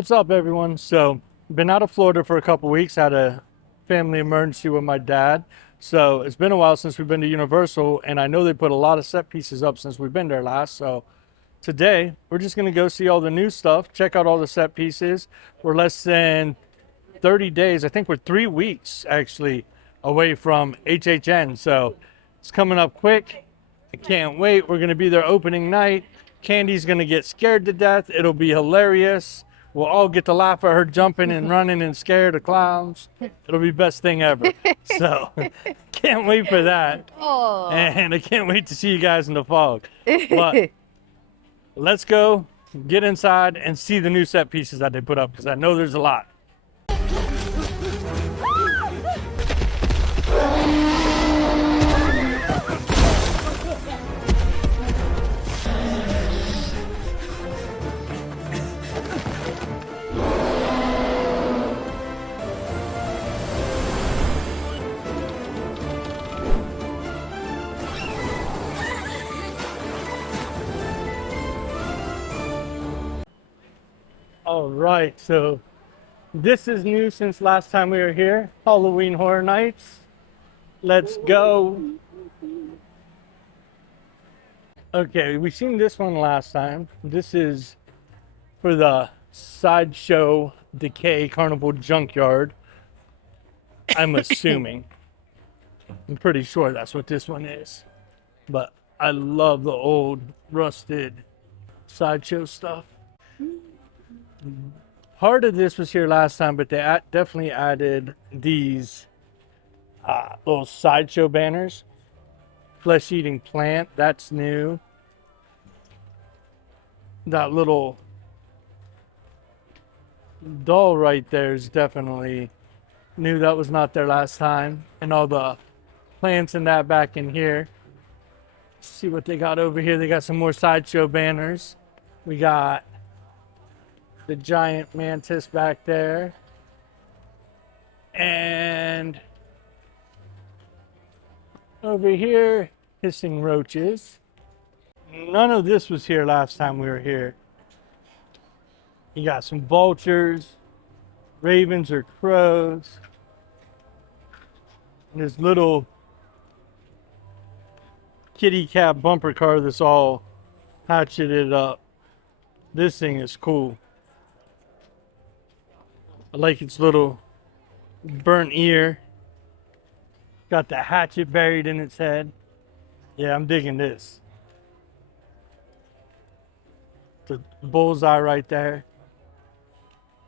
What's up, everyone? So, been out of Florida for a couple weeks, had a family emergency with my dad. So, it's been a while since we've been to Universal, and I know they put a lot of set pieces up since we've been there last. So, today we're just going to go see all the new stuff, check out all the set pieces. We're less than 30 days, I think we're 3 weeks actually away from HHN. So, it's coming up quick. I can't wait. We're going to be there opening night. Candy's going to get scared to death. It'll be hilarious. We'll all get to laugh at her jumping and running and scare the clowns. It'll be best thing ever. So, can't wait for that. Oh. And I can't wait to see you guys in the fog. But let's go get inside and see the new set pieces that they put up, because I know there's a lot. All right, so this is new since last time we were here. Halloween Horror Nights. Let's go. Okay, we've seen this one last time. This is for the Sideshow Decay Carnival Junkyard. I'm assuming. I'm pretty sure that's what this one is. But I love the old rusted Sideshow stuff. Part of this was here last time, but they definitely added these little Sideshow banners. Flesh-eating plant, that's new. That little doll right there is definitely new. That was not there last time. And all the plants in that back in here. Let's see what they got over here. They got some more Sideshow banners. We got the giant mantis back there, and over here, hissing roaches. None of this was here last time we were here. You got some vultures, ravens or crows, and this little kitty cat bumper car that's all hatcheted up. This thing is cool. I like its little burnt ear. Got the hatchet buried in its head. Yeah, I'm digging this. The bullseye right there.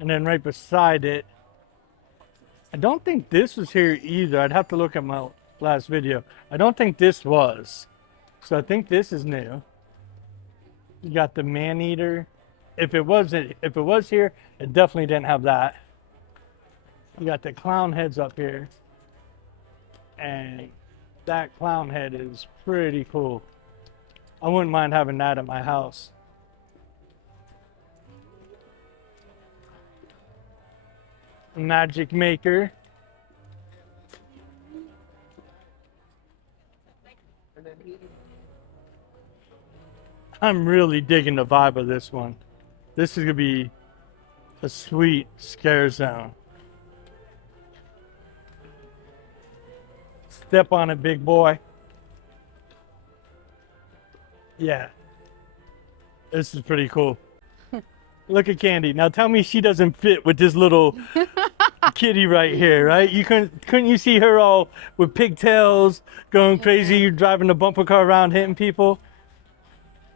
And then right beside it, I don't think this was here either. I'd have to look at my last video. I don't think this was. So I think this is new. You got the man-eater. If it was here, it definitely didn't have that. You got the clown heads up here, and that clown head is pretty cool. I wouldn't mind having that at my house. Magic maker. I'm really digging the vibe of this one. This is gonna be a sweet scare zone. Step on it, big boy. Yeah. This is pretty cool. Look at Candy. Now tell me she doesn't fit with this little kitty right here, right? You couldn't you see her all with pigtails going crazy, you driving the bumper car around hitting people?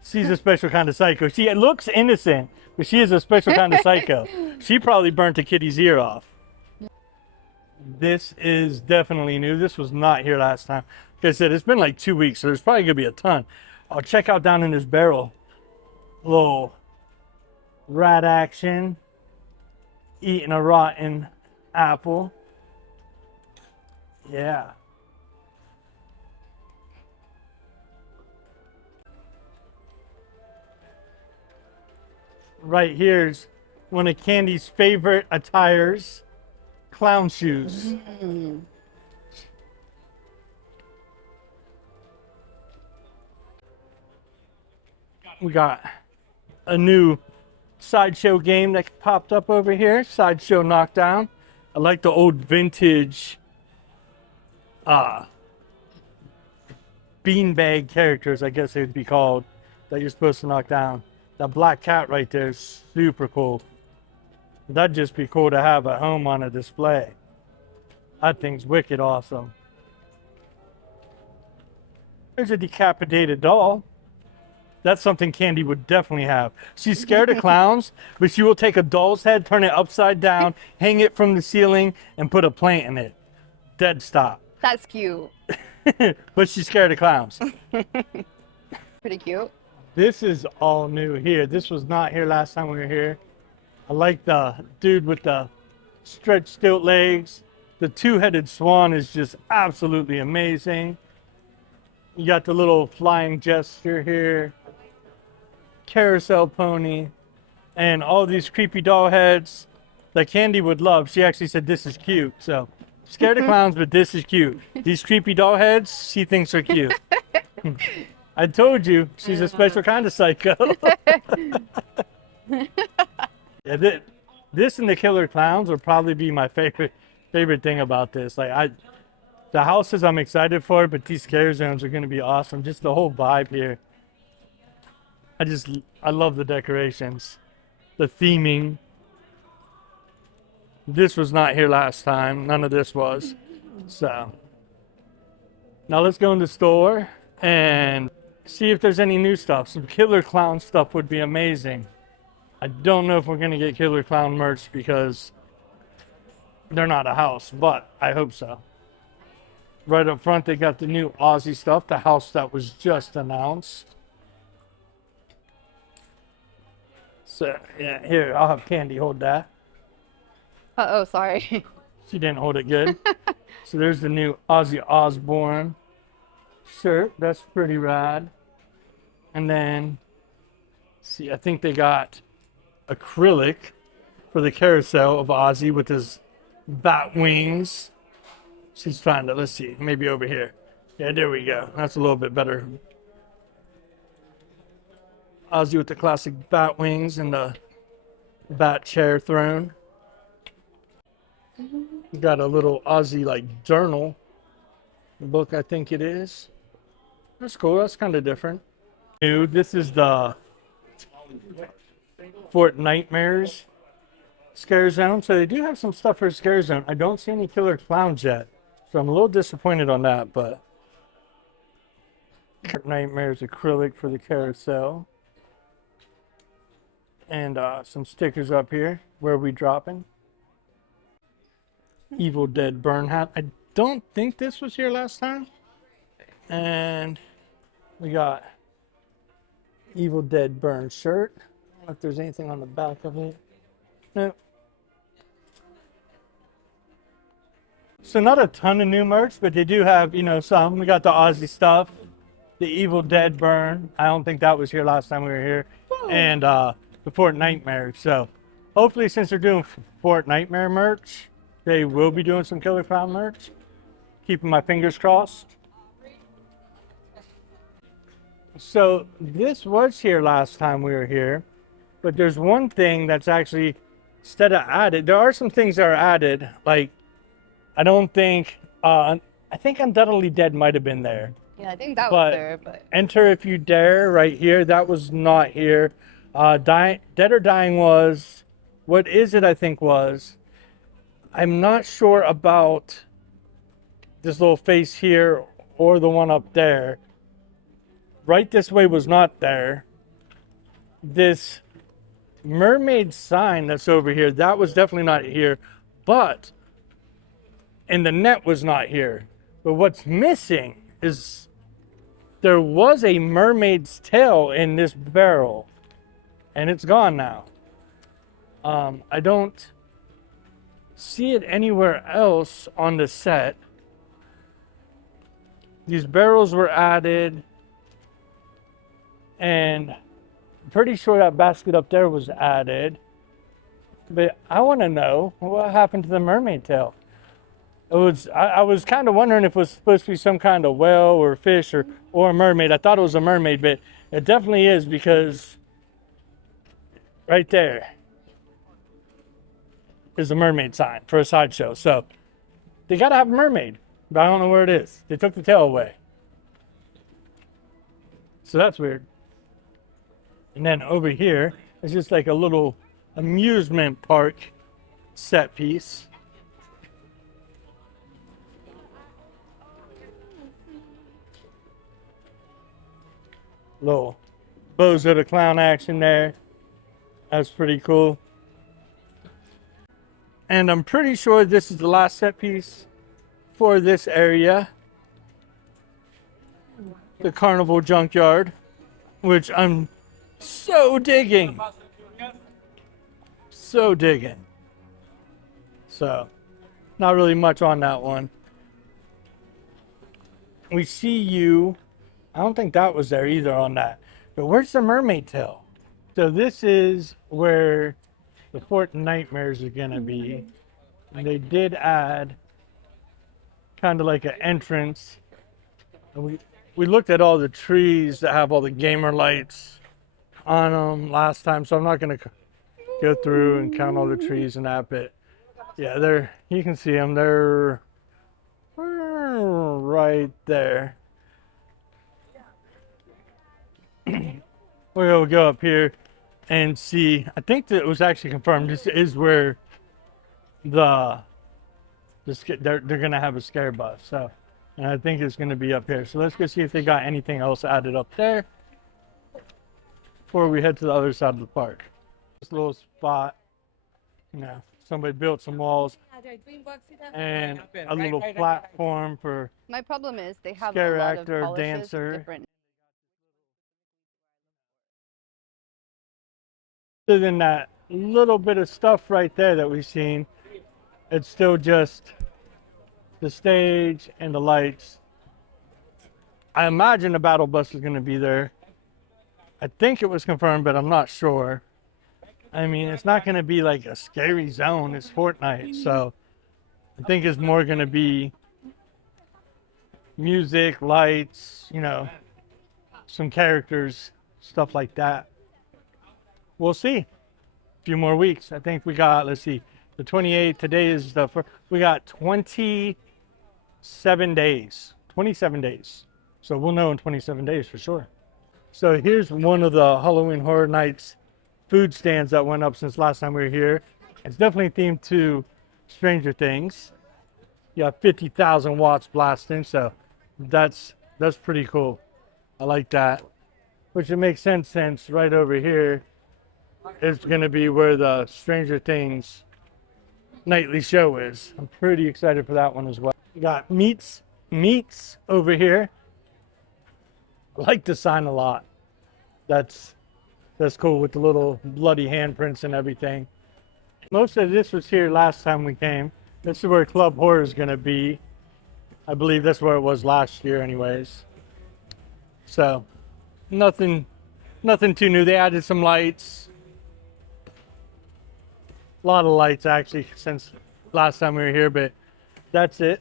She's a special kind of psycho. She looks innocent, but she is a special kind of psycho. She probably burnt a kitty's ear off. This is definitely new. This was not here last time. Like I said, it's been like 2 weeks, so there's probably gonna be a ton. I'll check out down in this barrel. Little rat action. Eating a rotten apple. Yeah. Right here's one of Candy's favorite attires. Clown shoes. We got a new sideshow game that popped up over here. Sideshow Knockdown. I like the old vintage beanbag characters, I guess they'd be called, that you're supposed to knock down. That black cat right there is super cool. That'd just be cool to have at home on a display. That thing's wicked awesome. There's a decapitated doll. That's something Candy would definitely have. She's scared of clowns, but she will take a doll's head, turn it upside down, hang it from the ceiling, and put a plant in it. Dead stop. That's cute. But she's scared of clowns. Pretty cute. This is all new here. This was not here last time we were here. I like the dude with the stretched stilt legs. The two-headed swan is just absolutely amazing. You got the little flying gesture here. Carousel pony. And all these creepy doll heads that Candy would love. She actually said this is cute. So, scared of clowns, but this is cute. These creepy doll heads, she thinks are cute. I told you, she's a special kind of psycho. Yeah, this and the killer clowns will probably be my favorite thing about this. Like the houses I'm excited for, but these scare zones are going to be awesome. Just the whole vibe here. I love the decorations, the theming. This was not here last time. None of this was. So now let's go in the store and see if there's any new stuff. Some killer clown stuff would be amazing. I don't know if we're going to get killer clown merch because they're not a house, but I hope so. Right up front, they got the new Aussie stuff, the house that was just announced. So, yeah, here, I'll have Candy hold that. Uh-oh, sorry. She didn't hold it good. So there's the new Ozzy Osbourne shirt. That's pretty rad. And then, see, I think they got acrylic for the carousel of Ozzy with his bat wings. She's trying to, let's see, maybe over here. Yeah, there we go. That's a little bit better. Ozzy with the classic bat wings and the bat chair throne. We got a little Ozzy like journal book, I think it is. That's cool. That's kind of different. Dude, this is the Fort Nightmares Scare Zone. So they do have some stuff for Scare Zone. I don't see any killer clowns yet, so I'm a little disappointed on that. But Fort Nightmares acrylic for the carousel, and some stickers up here. Where are we dropping? Evil Dead burn hat. I don't think this was here last time. And we got Evil Dead burn shirt. I don't know if there's anything on the back of it. Nope. So not a ton of new merch, but they do have, some. We got the Aussie stuff, the Evil Dead burn. I don't think that was here last time we were here. Whoa. And the Fort Nightmare. So hopefully, since they're doing Fort Nightmare merch, they will be doing some killer clown merch. Keeping my fingers crossed. So this was here last time we were here, but there's one thing that's actually, instead of added, there are some things that are added. Like, I think Undoubtedly Dead might have been there. Yeah, I think that was there, but Enter If You Dare right here, that was not here. Dead or Dying was. What Is It, I think was. I'm not sure about this little face here or the one up there. Right This Way was not there. This mermaid sign that's over here, that was definitely not here. But, and the net was not here. But what's missing is there was a mermaid's tail in this barrel. And it's gone now. I don't see it anywhere else on the set. These barrels were added, and I'm pretty sure that basket up there was added. But I want to know what happened to the mermaid tail. I was kind of wondering if it was supposed to be some kind of whale or fish or a mermaid. I thought it was a mermaid, but it definitely is, because right there is a mermaid sign for a sideshow. So they got to have a mermaid, but I don't know where it is. They took the tail away. So that's weird. And then over here is just like a little amusement park set piece. Little Bozo the Clown action there. That's pretty cool. And I'm pretty sure this is the last set piece for this area. The Carnival Junkyard, which I'm so digging. So digging. So, not really much on that one. We see you. I don't think that was there either on that. But where's the mermaid tail? So this is where the Fort Nightmares are gonna be. And they did add kind of like an entrance. And we looked at all the trees that have all the gamer lights on them last time, so I'm not gonna go through and count all the trees and that, but yeah, you can see them. They're right there. We'll go up here and see. I think that it was actually confirmed. This is where they're gonna have a scare bus. So, and I think it's gonna be up here. So let's go see if they got anything else added up there before we head to the other side of the park. This little spot, you know, somebody built some walls and a little platform for My problem is they have scare a lot actor, of polishes dancer. with different. Other than that little bit of stuff right there that we've seen, it's still just the stage and the lights. I imagine the battle bus is going to be there. I think it was confirmed, but I'm not sure. I mean, it's not going to be like a scary zone. It's Fortnite, so I think it's more going to be music, lights, you know, some characters, stuff like that. We'll see. A few more weeks. I think we got, let's see, the 28th. Today is the first. We got 27 days. 27 days. So we'll know in 27 days for sure. So here's one of the Halloween Horror Nights food stands that went up since last time we were here. It's definitely themed to Stranger Things. You got 50,000 watts blasting, so that's pretty cool. I like that. Which it makes sense since right over here is going to be where the Stranger Things nightly show is. I'm pretty excited for that one as well. We got meats over here. I like the sign a lot. That's cool with the little bloody handprints and everything. Most of this was here last time we came. This is where Club Horror is going to be. I believe that's where it was last year anyways. So, nothing too new. They added some lights. A lot of lights actually since last time we were here, but that's it.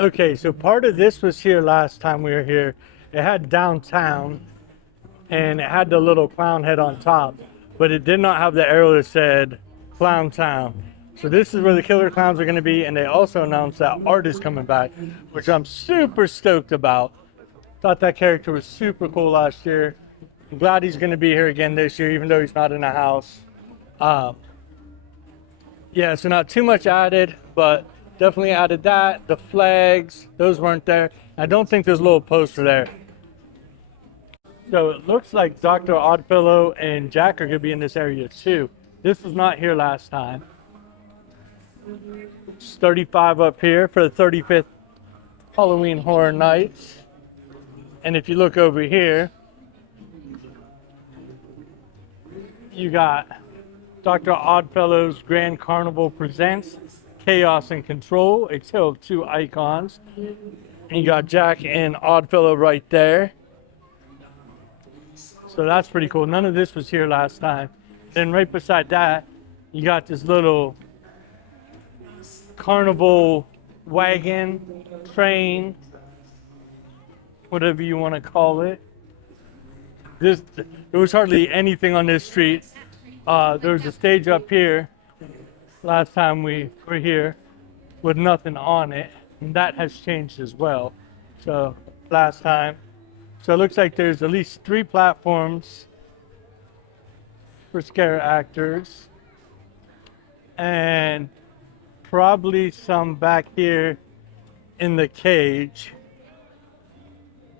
Okay, so part of this was here last time we were here. It had downtown and it had the little clown head on top, but it did not have the arrow that said Clown Town. So this is where the killer clowns are going to be, and they also announced that Art is coming back, which I'm super stoked about. Thought that character was super cool last year. I'm glad he's going to be here again this year, even though he's not in a house. Yeah, so not too much added, but definitely added that. The flags, those weren't there. I don't think there's a little poster there. So it looks like Dr. Oddfellow and Jack are going to be in this area too. This was not here last time. It's 35 up here for the 35th Halloween Horror Nights. And if you look over here, you got Dr. Oddfellow's Grand Carnival Presents Chaos and Control, a tale of two icons. And you got Jack and Oddfellow right there. So that's pretty cool. None of this was here last time. Then right beside that, you got this little carnival wagon, train, whatever you want to call it. There was hardly anything on this street There was a stage up here last time we were here with nothing on it, and that has changed as well. So last time, so it looks like there's at least 3 platforms for scare actors, and probably some back here in the cage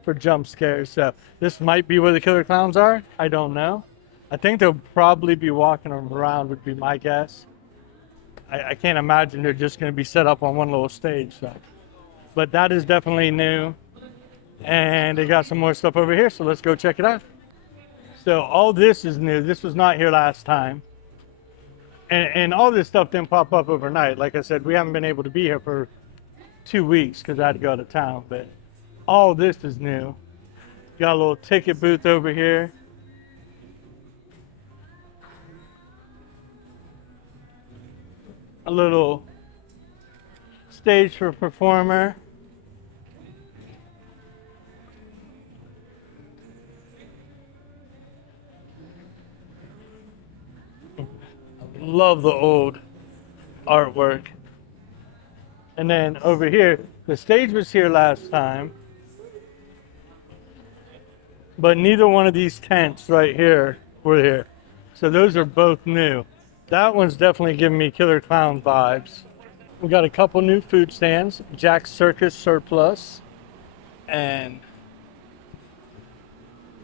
for jump scares. So this might be where the killer clowns are. I don't know. I think they'll probably be walking around would be my guess. I can't imagine they're just going to be set up on one little stage. So. But that is definitely new. And they got some more stuff over here, so let's go check it out. So all this is new. This was not here last time. And all this stuff didn't pop up overnight. Like I said, we haven't been able to be here for 2 weeks because I had to go out of town. But all this is new. Got a little ticket booth over here. A little stage for a performer. Love the old artwork. And then over here, the stage was here last time, but neither one of these tents right here were here. So those are both new. That one's definitely giving me Killer Clown vibes. We got a couple new food stands, Jack's Circus Surplus and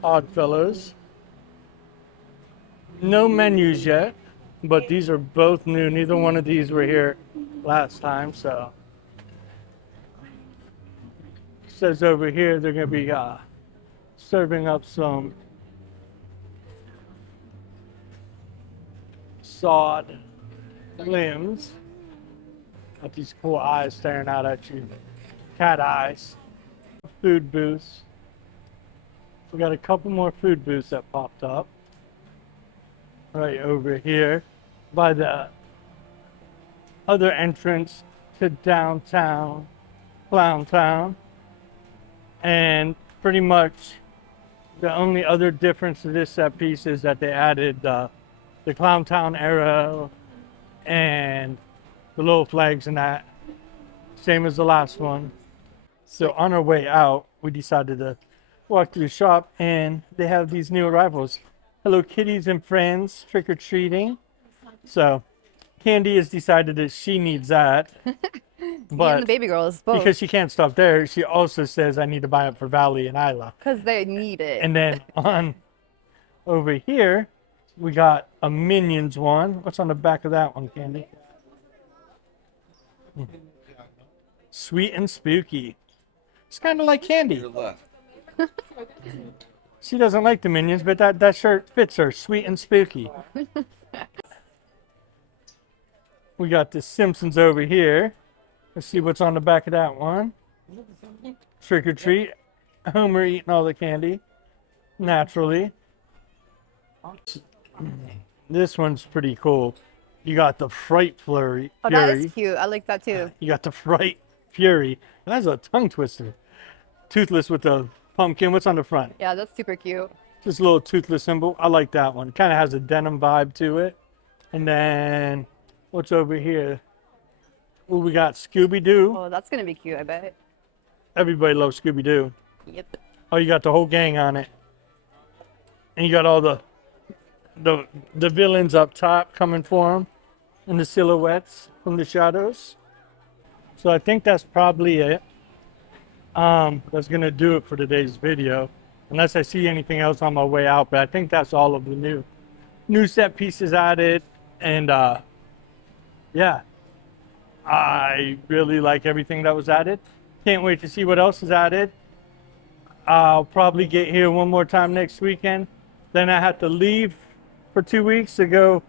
Oddfellows. No menus yet, but these are both new. Neither one of these were here last time, so. It says over here they're going to be serving up some sawed limbs. Got these cool eyes staring out at you. Cat eyes. Food booths. We got a couple more food booths that popped up. Right over here by the other entrance to downtown Clown Town. And pretty much the only other difference to this set piece is that they added the Clown Town arrow and the little flags and that, same as the last one. So on our way out, we decided to walk through the shop, and they have these new arrivals. Hello Kitties and friends trick-or-treating. So Candy has decided that she needs that. But and the baby girls both. Because she can't stop there, she also says I need to buy it for Valley and Isla. Because they need it. And then on over here, we got a Minions one. What's on the back of that one, Candy? Sweet and spooky. It's kind of like Candy. She doesn't like the Minions, but that shirt fits her. Sweet and spooky. We got the Simpsons over here. Let's see what's on the back of that one. Trick or treat. Homer eating all the candy. Naturally. This one's pretty cool. You got the Fright Flurry. Oh, that is cute. I like that too. You got the Fright Fury. And that's a tongue twister. Toothless with the pumpkin. What's on the front? Yeah, that's super cute. Just a little toothless symbol. I like that one. Kind of has a denim vibe to it. And then what's over here? Oh, we got Scooby-Doo. Oh, that's going to be cute, I bet. Everybody loves Scooby-Doo. Yep. Oh, you got the whole gang on it. And you got all the villains up top coming for them. And the silhouettes from the shadows. So I think that's probably it. That's going to do it for today's video. Unless I see anything else on my way out. But I think that's all of the new set pieces added. And yeah. I really like everything that was added. Can't wait to see what else is added. I'll probably get here one more time next weekend. Then I have to leave for 2 weeks to go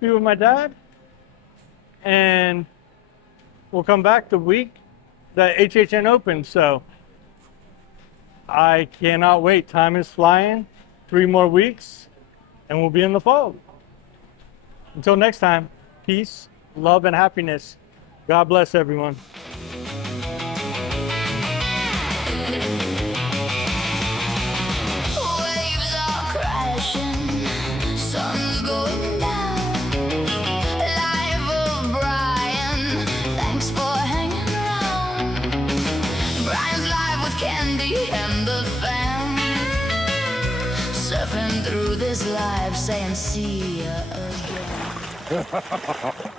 be with my dad. And we'll come back the week that HHN opens. So I cannot wait. Time is flying. 3 more weeks and we'll be in the fall. Until next time, peace, love, and happiness. God bless everyone. Waves are crashing, sun's going candy and the fam. Surfing through this life, saying see ya again.